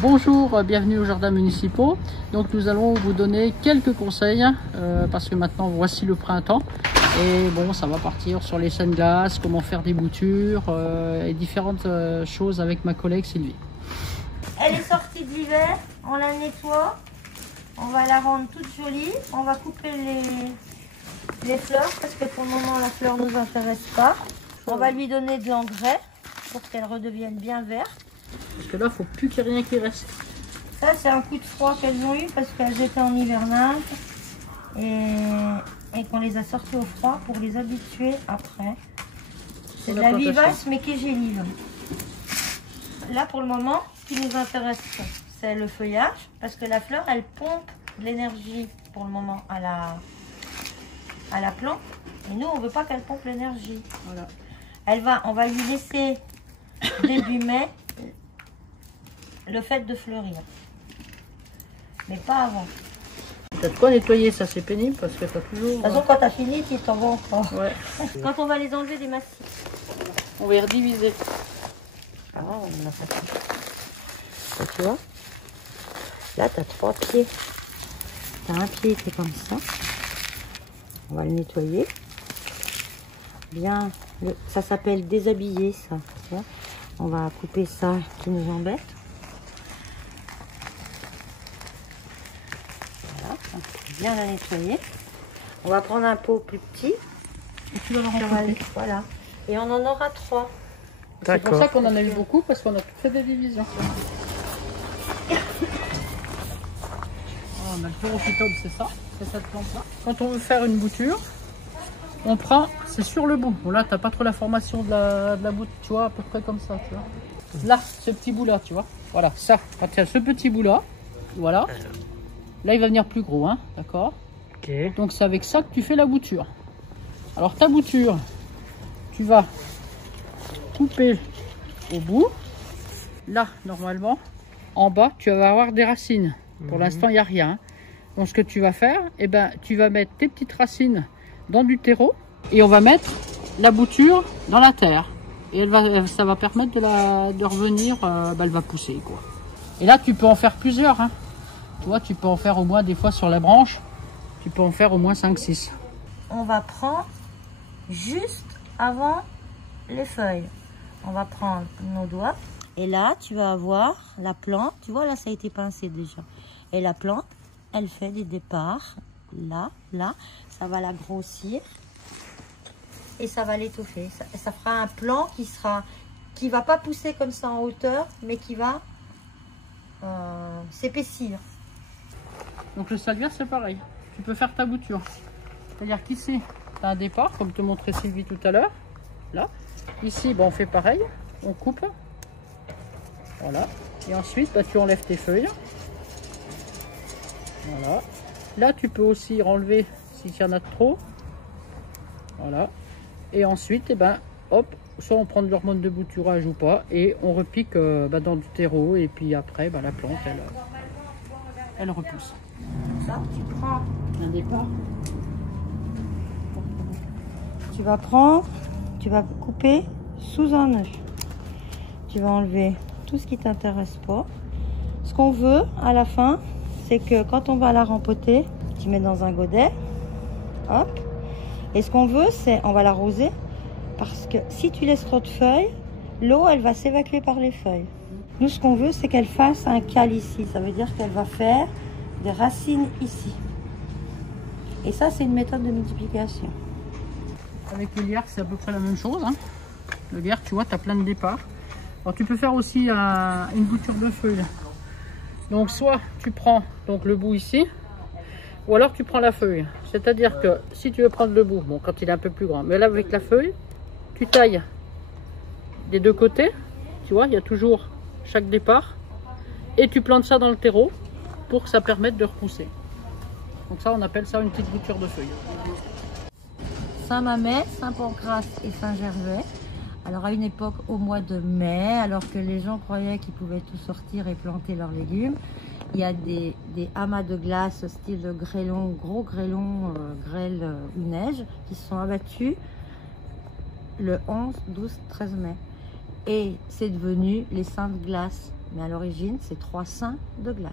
Bonjour, bienvenue aux jardins municipaux. Donc nous allons vous donner quelques conseils parce que maintenant voici le printemps et bon, ça va partir sur les scènes glaces, comment faire des boutures et différentes choses avec ma collègue Sylvie. Elle est sortie de l'hiver, on la nettoie, on va la rendre toute jolie, on va couper les fleurs parce que pour le moment la fleur ne nous intéresse pas. On va lui donner de l'engrais pour qu'elle redevienne bien verte. Parce que là, il ne faut plus qu'il y ait rien qui reste. Ça, c'est un coup de froid qu'elles ont eu parce qu'elles étaient en hivernage et qu'on les a sorties au froid pour les habituer après. C'est de la vivace mais qui est gélive. Là, pour le moment, ce qui nous intéresse, c'est le feuillage parce que la fleur, elle pompe de l'énergie pour le moment à la plante. Et nous, on ne veut pas qu'elle pompe l'énergie. Voilà. On va lui laisser début mai le fait de fleurir, mais pas avant. T'as de quoi nettoyer, ça c'est pénible parce que t'as toujours... De toute façon, quand t'as fini, tu t'en vas encore. Ouais. Quand on va les enlever des massifs. On va y rediviser. Ah, on a fait ça. Tu vois, là, t'as 3 pieds. T'as un pied qui est comme ça. On va le nettoyer. Bien, ça s'appelle déshabiller, ça. Tu vois, on va couper ça qui nous embête. Bien la nettoyer. On va prendre un pot plus petit. Et tu vas le remplacer. Voilà. Et on en aura 3. C'est pour ça qu'on en a eu beaucoup parce qu'on a tout fait des divisions. On a le chlorophytome, c'est ça, c'est cette plante-là. Quand on veut faire une bouture, on prend, c'est sur le bout. Bon là, t'as pas trop la formation de la bouture, tu vois, à peu près comme ça, tu vois. Là, ce petit bout-là, tu vois. Voilà, ça. Quand tu as ce petit bout-là, voilà. Là, il va venir plus gros, hein, d'accord? Okay. Donc, c'est avec ça que tu fais la bouture. Alors, ta bouture, tu vas couper au bout. Là, normalement, en bas, tu vas avoir des racines. Pour l'instant, il n'y a rien. Donc, ce que tu vas faire, eh ben, tu vas mettre tes petites racines dans du terreau et on va mettre la bouture dans la terre. Et ça va permettre de revenir, elle va pousser, quoi. Et là, tu peux en faire plusieurs, hein. Tu vois, tu peux en faire au moins des fois sur la branche, tu peux en faire au moins 5-6. On va prendre juste avant les feuilles. On va prendre nos doigts. Et là, tu vas avoir la plante. Tu vois, là, ça a été pincé déjà. Et la plante, elle fait des départs. Là, là, ça va la grossir. Et ça va l'étoffer. Ça fera un plant qui va pas pousser comme ça en hauteur, mais qui va s'épaissir. Donc le salvia, c'est pareil. Tu peux faire ta bouture. C'est-à-dire qu'ici, tu as un départ, comme te montrait Sylvie tout à l'heure. Là. Ici, on fait pareil. On coupe. Voilà. Et ensuite, tu enlèves tes feuilles. Voilà. Là, tu peux aussi enlever s'il y en a trop. Voilà. Et ensuite, hop, soit on prend de l'hormone de bouturage ou pas. Et on repique dans du terreau. Et puis après, la plante, elle repousse. Ça, tu prends un départ. Tu vas couper sous un œuf. Tu vas enlever tout ce qui t'intéresse pas. Ce qu'on veut à la fin, c'est que quand on va la rempoter, tu mets dans un godet. Hop. Et ce qu'on veut, c'est on va l'arroser parce que si tu laisses trop de feuilles, l'eau, elle va s'évacuer par les feuilles. Nous, ce qu'on veut, c'est qu'elle fasse un cale ici. Ça veut dire qu'elle va faire des racines ici. Et ça, c'est une méthode de multiplication. Avec le lierre, c'est à peu près la même chose, hein. Le lierre, tu vois, tu as plein de départs. Alors, tu peux faire aussi une bouture de feuilles. Donc, soit tu prends le bout ici, ou alors tu prends la feuille. C'est-à-dire que si tu veux prendre le bout, quand il est un peu plus grand, mais là, avec la feuille, tu tailles des deux côtés. Tu vois, il y a toujours chaque départ. Et tu plantes ça dans le terreau pour que ça permette de repousser. Donc ça, on appelle ça une petite bouture de feuilles. Saint-Mamet, Saint-Pancrace et Saint-Gervais. Alors à une époque au mois de mai, alors que les gens croyaient qu'ils pouvaient tout sortir et planter leurs légumes, il y a des amas de glace style de grêlon, gros grêlon, grêle ou neige, qui se sont abattus le 11, 12, 13 mai. Et c'est devenu les saintes glaces Mais à l'origine, c'est 3 seins de glace.